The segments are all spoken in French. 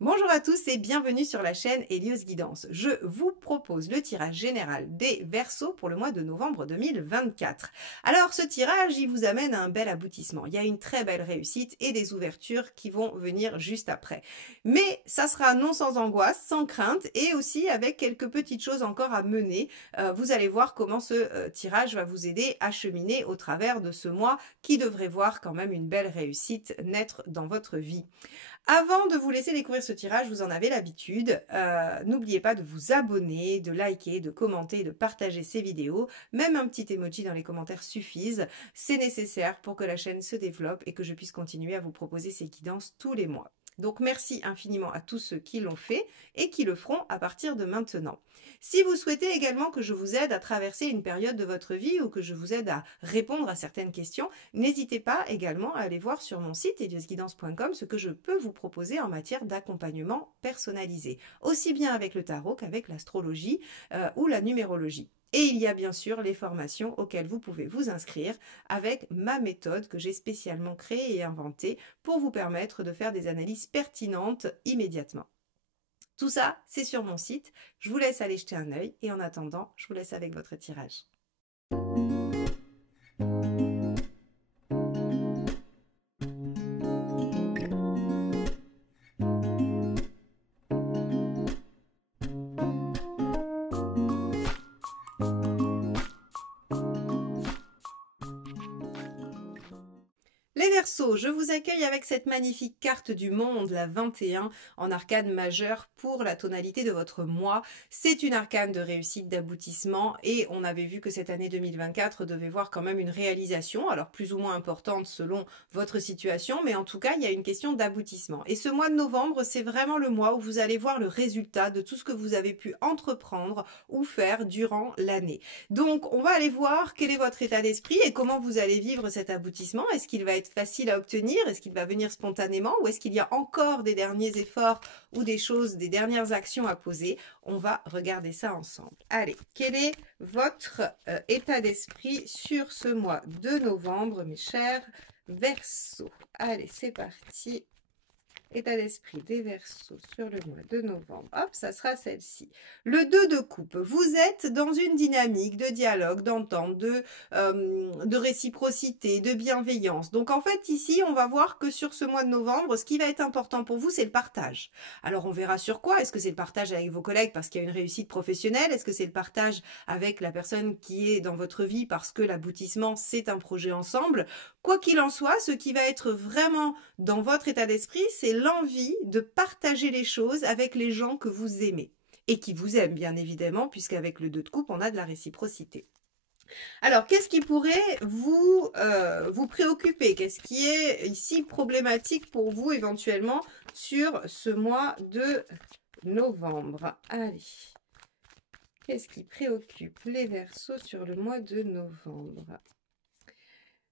Bonjour à tous et bienvenue sur la chaîne Hélios Guidance. Je vous propose le tirage général des Verseaux pour le mois de novembre 2024. Alors ce tirage, il vous amène à un bel aboutissement. Il y a une très belle réussite et des ouvertures qui vont venir juste après. Mais ça sera non sans angoisse, sans crainte et aussi avec quelques petites choses encore à mener. Vous allez voir comment ce tirage va vous aider à cheminer au travers de ce mois qui devrait voir quand même une belle réussite naître dans votre vie. Avant de vous laisser découvrir ce tirage, vous en avez l'habitude, n'oubliez pas de vous abonner, de liker, de commenter, de partager ces vidéos. Même un petit emoji dans les commentaires suffisent. C'est nécessaire pour que la chaîne se développe et que je puisse continuer à vous proposer ces guidances tous les mois. Donc merci infiniment à tous ceux qui l'ont fait et qui le feront à partir de maintenant. Si vous souhaitez également que je vous aide à traverser une période de votre vie ou que je vous aide à répondre à certaines questions, n'hésitez pas également à aller voir sur mon site heliosguidance.com ce que je peux vous proposer en matière d'accompagnement personnalisé, aussi bien avec le tarot qu'avec l'astrologie ou la numérologie. Et il y a bien sûr les formations auxquelles vous pouvez vous inscrire avec ma méthode que j'ai spécialement créée et inventée pour vous permettre de faire des analyses pertinentes immédiatement. Tout ça, c'est sur mon site. Je vous laisse aller jeter un œil et en attendant, je vous laisse avec votre tirage. Les Verseaux, je vous accueille avec cette magnifique carte du monde, la 21, en arcane majeure pour la tonalité de votre mois. C'est une arcane de réussite, d'aboutissement et on avait vu que cette année 2024 devait voir quand même une réalisation, alors plus ou moins importante selon votre situation, mais en tout cas, il y a une question d'aboutissement. Et ce mois de novembre, c'est vraiment le mois où vous allez voir le résultat de tout ce que vous avez pu entreprendre ou faire durant l'année. Donc, on va aller voir quel est votre état d'esprit et comment vous allez vivre cet aboutissement. Est-ce qu'il va être facile à obtenir? Est-ce qu'il va venir spontanément? Ou est-ce qu'il y a encore des derniers efforts ou des choses, des dernières actions à poser? On va regarder ça ensemble. Allez, quel est votre état d'esprit sur ce mois de novembre, mes chers Verseaux? Allez, c'est parti. État d'esprit des Verseaux sur le mois de novembre. Hop, ça sera celle-ci. Le 2 de coupe. Vous êtes dans une dynamique de dialogue, d'entente, de réciprocité, de bienveillance. Donc en fait, ici, on va voir que sur ce mois de novembre, ce qui va être important pour vous, c'est le partage. Alors on verra sur quoi. Est-ce que c'est le partage avec vos collègues parce qu'il y a une réussite professionnelle? Est-ce que c'est le partage avec la personne qui est dans votre vie parce que l'aboutissement, c'est un projet ensemble? Quoi qu'il en soit, ce qui va être vraiment dans votre état d'esprit, c'est l'envie de partager les choses avec les gens que vous aimez et qui vous aiment bien évidemment, puisqu'avec le 2 de coupe, on a de la réciprocité. Alors, qu'est-ce qui pourrait vous préoccuper? Qu'est-ce qui est ici problématique pour vous éventuellement sur ce mois de novembre? Allez, qu'est-ce qui préoccupe les Verseaux sur le mois de novembre?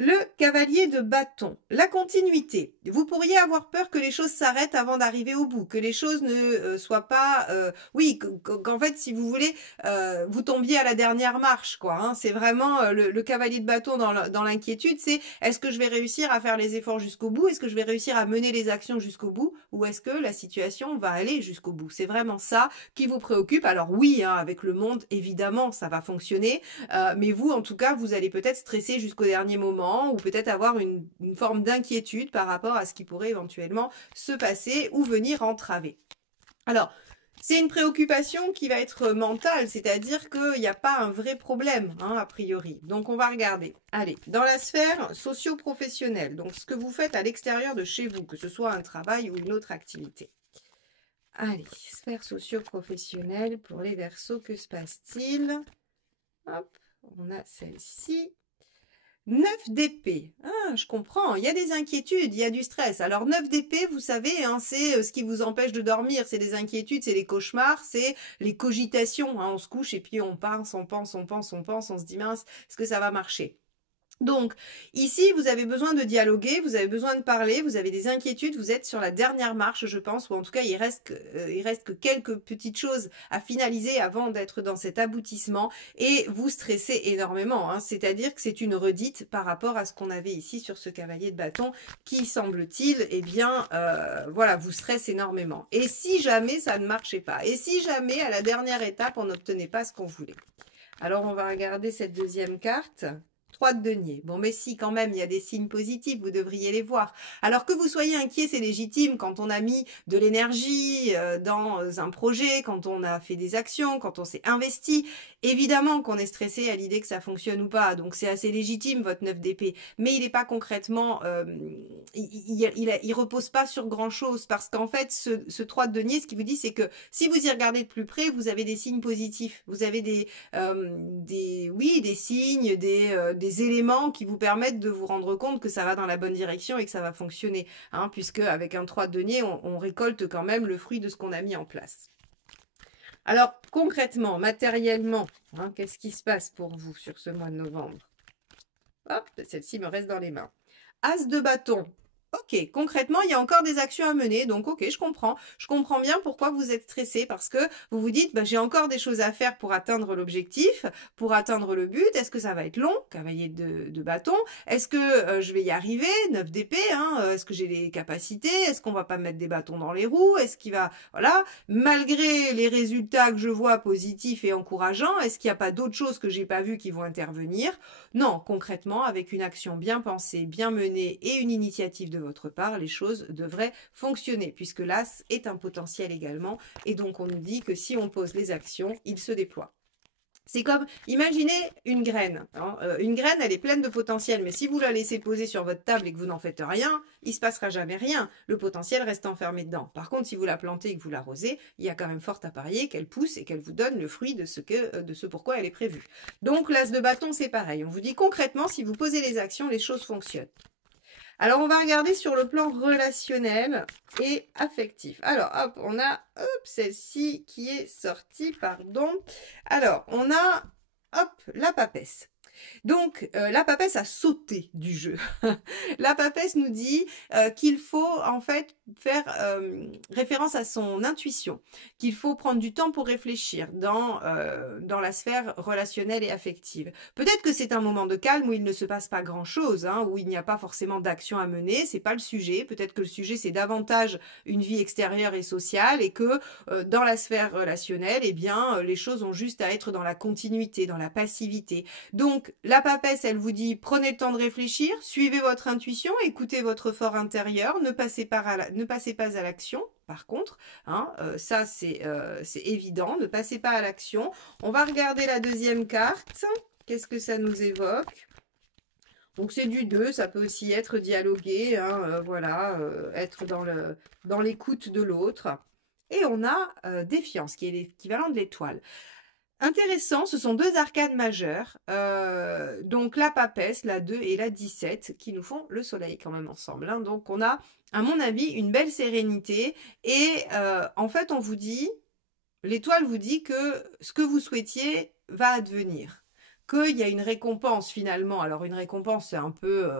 Le cavalier de bâton, la continuité. Vous pourriez avoir peur que les choses s'arrêtent avant d'arriver au bout, que les choses ne soient pas... oui, qu'en fait, si vous voulez, vous tombiez à la dernière marche, quoi. Hein. C'est vraiment le cavalier de bâton dans l'inquiétude, c'est est-ce que je vais réussir à faire les efforts jusqu'au bout? Est-ce que je vais réussir à mener les actions jusqu'au bout? Ou est-ce que la situation va aller jusqu'au bout? C'est vraiment ça qui vous préoccupe. Alors oui, hein, avec le monde, évidemment, ça va fonctionner. Mais vous, en tout cas, vous allez peut-être stresser jusqu'au dernier moment ou peut-être avoir une forme d'inquiétude par rapport à ce qui pourrait éventuellement se passer ou venir entraver. Alors, c'est une préoccupation qui va être mentale, c'est-à-dire qu'il n'y a pas un vrai problème, hein, a priori. Donc, on va regarder. Allez, dans la sphère socio-professionnelle, donc ce que vous faites à l'extérieur de chez vous, que ce soit un travail ou une autre activité. Allez, sphère socio-professionnelle pour les Verseaux, que se passe-t-il? Hop, on a celle-ci. 9 d'épée. Ah, je comprends. Il y a des inquiétudes, il y a du stress. Alors 9 d'épée, vous savez, hein, c'est ce qui vous empêche de dormir. C'est des inquiétudes, c'est les cauchemars, c'est les cogitations. Hein. On se couche et puis on pense, on se dit mince, est-ce que ça va marcher? Donc, ici, vous avez besoin de dialoguer, vous avez besoin de parler, vous avez des inquiétudes, vous êtes sur la dernière marche, je pense, ou en tout cas, il reste que quelques petites choses à finaliser avant d'être dans cet aboutissement, et vous stressez énormément, hein, c'est-à-dire que c'est une redite par rapport à ce qu'on avait ici sur ce cavalier de bâton, qui, semble-t-il, eh bien, voilà, vous stresse énormément. Et si jamais ça ne marchait pas, et si jamais, à la dernière étape, on n'obtenait pas ce qu'on voulait. Alors, on va regarder cette deuxième carte. 3 de denier. Bon, mais si, quand même, il y a des signes positifs, vous devriez les voir. Alors que vous soyez inquiet, c'est légitime quand on a mis de l'énergie dans un projet, quand on a fait des actions, quand on s'est investi. Évidemment qu'on est stressé à l'idée que ça fonctionne ou pas, donc c'est assez légitime, votre 9 d'épée. Mais il n'est pas concrètement... il repose pas sur grand-chose, parce qu'en fait, ce 3 de denier, ce qui vous dit, c'est que si vous y regardez de plus près, vous avez des signes positifs. Vous avez des signes, des éléments qui vous permettent de vous rendre compte que ça va dans la bonne direction et que ça va fonctionner, hein, puisque avec un 3 de denier, on récolte quand même le fruit de ce qu'on a mis en place. Alors, concrètement, matériellement, hein, qu'est-ce qui se passe pour vous sur ce mois de novembre? Hop, celle-ci me reste dans les mains. As de bâton. Ok, concrètement, il y a encore des actions à mener, donc ok, je comprends. Je comprends bien pourquoi vous êtes stressé, parce que vous vous dites, bah, j'ai encore des choses à faire pour atteindre l'objectif, pour atteindre le but. Est-ce que ça va être long, cavalier de bâton? Est-ce que je vais y arriver, 9 d'épée, hein? Est-ce que j'ai les capacités? Est-ce qu'on va pas mettre des bâtons dans les roues? Est-ce qu'il va... Voilà, malgré les résultats que je vois positifs et encourageants, est-ce qu'il n'y a pas d'autres choses que j'ai pas vues qui vont intervenir? Non, concrètement, avec une action bien pensée, bien menée et une initiative de votre part, les choses devraient fonctionner, puisque l'As est un potentiel également, et donc on nous dit que si on pose les actions, il se déploie. C'est comme, imaginez une graine. Hein. Une graine, elle est pleine de potentiel, mais si vous la laissez poser sur votre table et que vous n'en faites rien, il ne se passera jamais rien. Le potentiel reste enfermé dedans. Par contre, si vous la plantez et que vous l'arrosez, il y a quand même fort à parier qu'elle pousse et qu'elle vous donne le fruit de ce pourquoi elle est prévue. Donc, l'as de bâton, c'est pareil. On vous dit concrètement, si vous posez les actions, les choses fonctionnent. Alors, on va regarder sur le plan relationnel et affectif. Alors, hop, on a celle-ci qui est sortie, pardon. Alors, on a, hop, la papesse. Donc, la papesse a sauté du jeu. La papesse nous dit qu'il faut en fait faire référence à son intuition, qu'il faut prendre du temps pour réfléchir dans la sphère relationnelle et affective. Peut-être que c'est un moment de calme où il ne se passe pas grand-chose, hein, où il n'y a pas forcément d'action à mener, c'est pas le sujet. Peut-être que le sujet c'est davantage une vie extérieure et sociale et que dans la sphère relationnelle, eh bien, les choses ont juste à être dans la continuité, dans la passivité. Donc, la papesse, elle vous dit, prenez le temps de réfléchir, suivez votre intuition, écoutez votre fort intérieur, ne passez pas à l'action. Par contre, hein, ça c'est évident, ne passez pas à l'action. On va regarder la deuxième carte. Qu'est-ce que ça nous évoque? Donc c'est du 2, ça peut aussi être dialoguer, hein, voilà, être dans l'écoute de l'autre. Et on a défiance, qui est l'équivalent de l'étoile. Intéressant, ce sont deux arcanes majeures, donc la papesse, la 2 et la 17, qui nous font le soleil quand même ensemble. Hein. Donc on a, à mon avis, une belle sérénité et en fait on vous dit, l'étoile vous dit que ce que vous souhaitiez va advenir. Qu'il y a une récompense finalement. Alors une récompense, c'est un peu,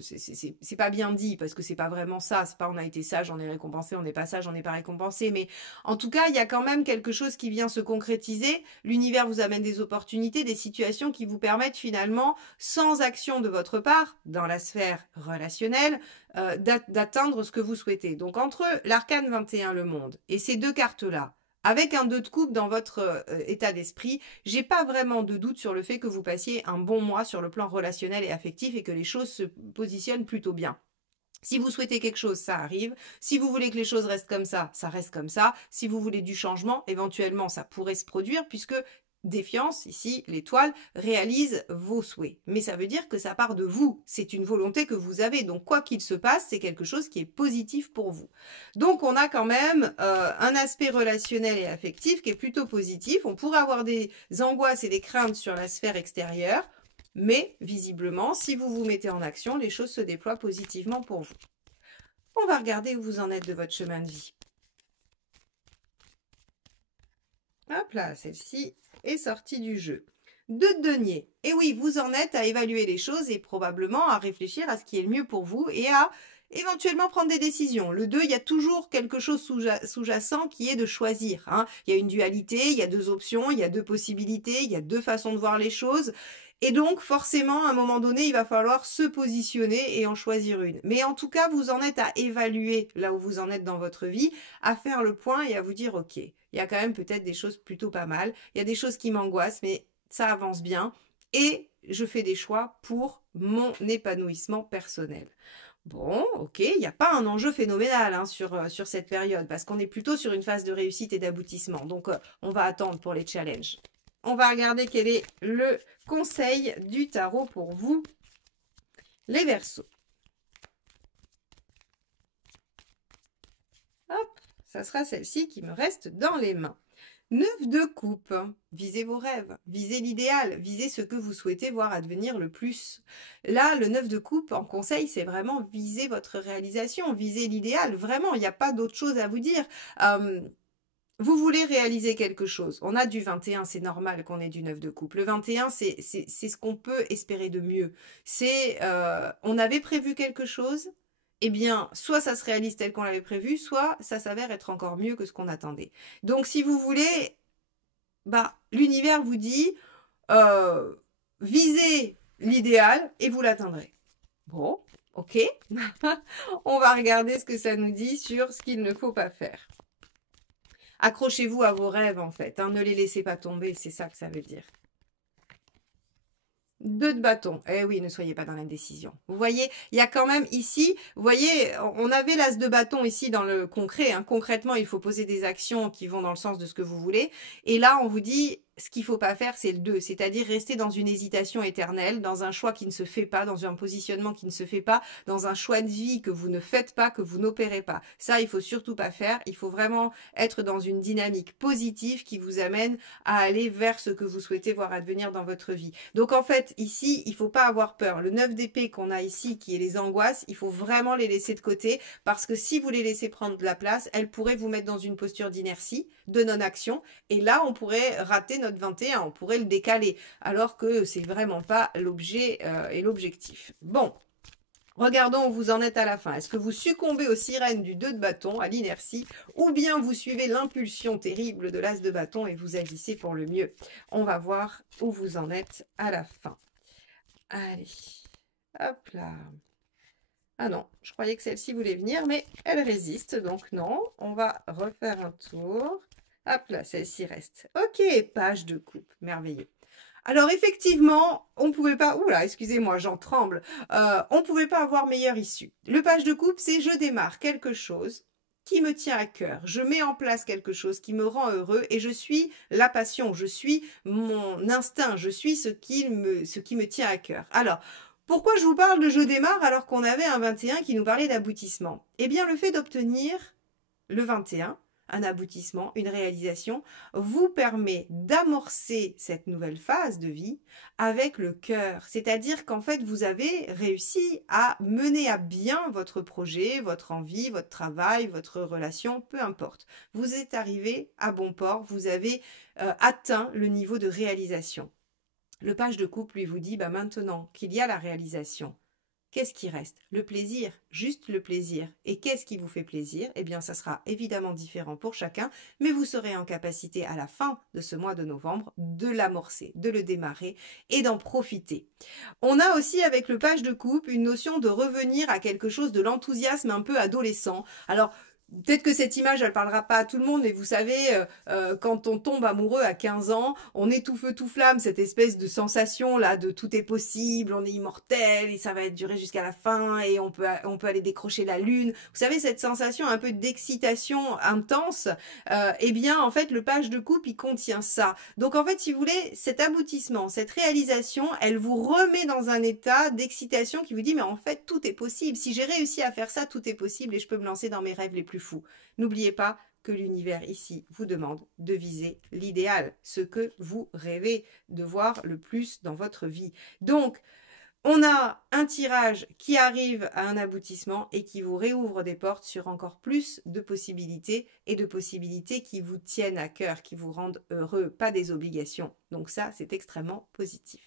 c'est pas bien dit parce que c'est pas vraiment ça. C'est pas on a été sage, on est récompensé, on n'est pas sage, on n'est pas récompensé. Mais en tout cas, il y a quand même quelque chose qui vient se concrétiser. L'univers vous amène des opportunités, des situations qui vous permettent finalement, sans action de votre part, dans la sphère relationnelle, d'atteindre ce que vous souhaitez. Donc entre l'arcane 21, le monde, et ces deux cartes-là, avec un 2 de coupe dans votre état d'esprit, j'ai pas vraiment de doute sur le fait que vous passiez un bon mois sur le plan relationnel et affectif et que les choses se positionnent plutôt bien. Si vous souhaitez quelque chose, ça arrive. Si vous voulez que les choses restent comme ça reste comme ça. Si vous voulez du changement, éventuellement, ça pourrait se produire puisque défiance, ici, l'étoile, réalise vos souhaits. Mais ça veut dire que ça part de vous. C'est une volonté que vous avez. Donc, quoi qu'il se passe, c'est quelque chose qui est positif pour vous. Donc, on a quand même un aspect relationnel et affectif qui est plutôt positif. On pourrait avoir des angoisses et des craintes sur la sphère extérieure. Mais, visiblement, si vous vous mettez en action, les choses se déploient positivement pour vous. On va regarder où vous en êtes de votre chemin de vie. Hop là, celle-ci est sortie du jeu. 2 de denier. Et oui, vous en êtes à évaluer les choses et probablement à réfléchir à ce qui est le mieux pour vous et à éventuellement prendre des décisions. Le 2, il y a toujours quelque chose sous-jacent qui est de choisir, hein. Il y a une dualité, il y a 2 options, il y a 2 possibilités, il y a 2 façons de voir les choses. Et donc, forcément, à un moment donné, il va falloir se positionner et en choisir une. Mais en tout cas, vous en êtes à évaluer là où vous en êtes dans votre vie, à faire le point et à vous dire, OK, il y a quand même peut-être des choses plutôt pas mal. Il y a des choses qui m'angoissent, mais ça avance bien. Et je fais des choix pour mon épanouissement personnel. Bon, OK, il n'y a pas un enjeu phénoménal hein, sur cette période, parce qu'on est plutôt sur une phase de réussite et d'aboutissement. Donc, on va attendre pour les challenges. On va regarder quel est le conseil du tarot pour vous, les Verseaux. Hop, ça sera celle-ci qui me reste dans les mains. 9 de coupe, visez vos rêves, visez l'idéal, visez ce que vous souhaitez voir advenir le plus. Là, le 9 de coupe en conseil, c'est vraiment viser votre réalisation, viser l'idéal. Vraiment, il n'y a pas d'autre chose à vous dire. Vous voulez réaliser quelque chose. On a du 21, c'est normal qu'on ait du 9 de coupe. Le 21, c'est ce qu'on peut espérer de mieux. C'est, on avait prévu quelque chose, eh bien, soit ça se réalise tel qu'on l'avait prévu, soit ça s'avère être encore mieux que ce qu'on attendait. Donc, si vous voulez, bah, l'univers vous dit, visez l'idéal et vous l'atteindrez. Bon, ok. On va regarder ce que ça nous dit sur ce qu'il ne faut pas faire. Accrochez-vous à vos rêves, en fait. Hein, ne les laissez pas tomber, c'est ça que ça veut dire. 2 de bâton. Eh oui, ne soyez pas dans l'indécision. Vous voyez, il y a quand même ici, vous voyez, on avait l'as de bâton ici dans le concret. Hein. Concrètement, il faut poser des actions qui vont dans le sens de ce que vous voulez. Et là, on vous dit, ce qu'il ne faut pas faire, c'est le 2, c'est-à-dire rester dans une hésitation éternelle, dans un choix qui ne se fait pas, dans un positionnement qui ne se fait pas, dans un choix de vie que vous ne faites pas, que vous n'opérez pas. Ça, il faut surtout pas faire. Il faut vraiment être dans une dynamique positive qui vous amène à aller vers ce que vous souhaitez voir advenir dans votre vie. Donc en fait, ici, il ne faut pas avoir peur. Le 9 d'épée qu'on a ici, qui est les angoisses, il faut vraiment les laisser de côté parce que si vous les laissez prendre de la place, elles pourraient vous mettre dans une posture d'inertie, de non-action. Et là, on pourrait rater notre 21, on pourrait le décaler, alors que c'est vraiment pas l'objet et l'objectif. Bon, regardons où vous en êtes à la fin. Est-ce que vous succombez aux sirènes du 2 de bâton, à l'inertie, ou bien vous suivez l'impulsion terrible de l'as de bâton et vous agissez pour le mieux? On va voir où vous en êtes à la fin. Allez, hop là. Ah non, je croyais que celle-ci voulait venir, mais elle résiste, donc non. On va refaire un tour. Hop là, celle-ci reste. Ok, page de coupe, merveilleux. Alors effectivement, on ne pouvait pas... Oula, excusez-moi, j'en tremble. On ne pouvait pas avoir meilleure issue. Le page de coupe, c'est je démarre quelque chose qui me tient à cœur. Je mets en place quelque chose qui me rend heureux et je suis la passion, je suis mon instinct, je suis ce qui me tient à cœur. Alors, pourquoi je vous parle de je démarre alors qu'on avait un 21 qui nous parlait d'aboutissement? Eh bien, le fait d'obtenir le 21, un aboutissement, une réalisation, vous permet d'amorcer cette nouvelle phase de vie avec le cœur. C'est-à-dire qu'en fait, vous avez réussi à mener à bien votre projet, votre envie, votre travail, votre relation, peu importe. Vous êtes arrivé à bon port, vous avez atteint le niveau de réalisation. Le page de coupe lui vous dit, bah maintenant qu'il y a la réalisation, qu'est-ce qui reste? Le plaisir, juste le plaisir. Et qu'est-ce qui vous fait plaisir? Eh bien, ça sera évidemment différent pour chacun, mais vous serez en capacité à la fin de ce mois de novembre de l'amorcer, de le démarrer et d'en profiter. On a aussi avec le page de coupe une notion de revenir à quelque chose de l'enthousiasme un peu adolescent. Alors, peut-être que cette image, elle parlera pas à tout le monde, mais vous savez, quand on tombe amoureux à 15 ans, on est tout feu, tout flamme, cette espèce de sensation là de tout est possible, on est immortel et ça va durer jusqu'à la fin et on peut aller décrocher la lune. Vous savez, cette sensation un peu d'excitation intense, eh bien, en fait, le page de coupe, il contient ça. Donc, en fait, si vous voulez, cet aboutissement, cette réalisation, elle vous remet dans un état d'excitation qui vous dit, mais en fait, tout est possible. Si j'ai réussi à faire ça, tout est possible et je peux me lancer dans mes rêves les plus fous. N'oubliez pas que l'univers ici vous demande de viser l'idéal, ce que vous rêvez de voir le plus dans votre vie. Donc, On a un tirage qui arrive à un aboutissement et qui vous réouvre des portes sur encore plus de possibilités et de possibilités qui vous tiennent à cœur, qui vous rendent heureux, pas des obligations. Donc ça, c'est extrêmement positif.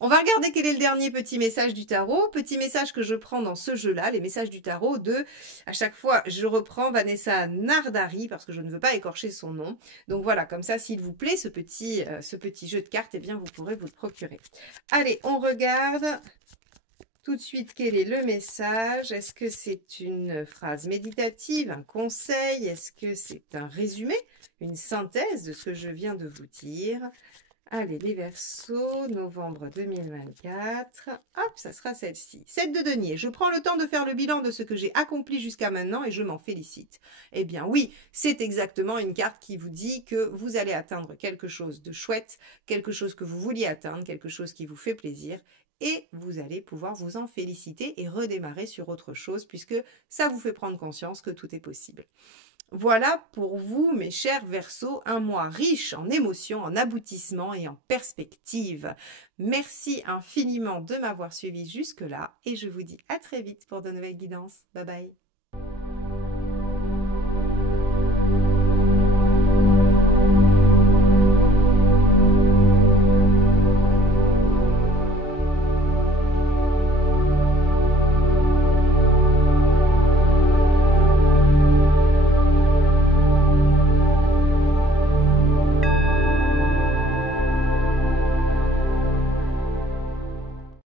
On va regarder quel est le dernier petit message du tarot. Petit message que je prends dans ce jeu-là, les messages du tarot de, à chaque fois, je reprends Vanessa Nardari parce que je ne veux pas écorcher son nom. Donc voilà, comme ça, s'il vous plaît, ce petit jeu de cartes, eh bien, vous pourrez vous le procurer. Allez, on regarde tout de suite quel est le message. Est-ce que c'est une phrase méditative, un conseil? Est-ce que c'est un résumé, une synthèse de ce que je viens de vous dire? Allez, les Verseaux, novembre 2024. Hop, ça sera celle-ci. 7 de denier. Je prends le temps de faire le bilan de ce que j'ai accompli jusqu'à maintenant et je m'en félicite. Eh bien oui, c'est exactement une carte qui vous dit que vous allez atteindre quelque chose de chouette, quelque chose que vous vouliez atteindre, quelque chose qui vous fait plaisir. Et vous allez pouvoir vous en féliciter et redémarrer sur autre chose puisque ça vous fait prendre conscience que tout est possible. Voilà pour vous, mes chers Verseaux, un mois riche en émotions, en aboutissements et en perspectives. Merci infiniment de m'avoir suivi jusque-là et je vous dis à très vite pour de nouvelles guidances. Bye bye.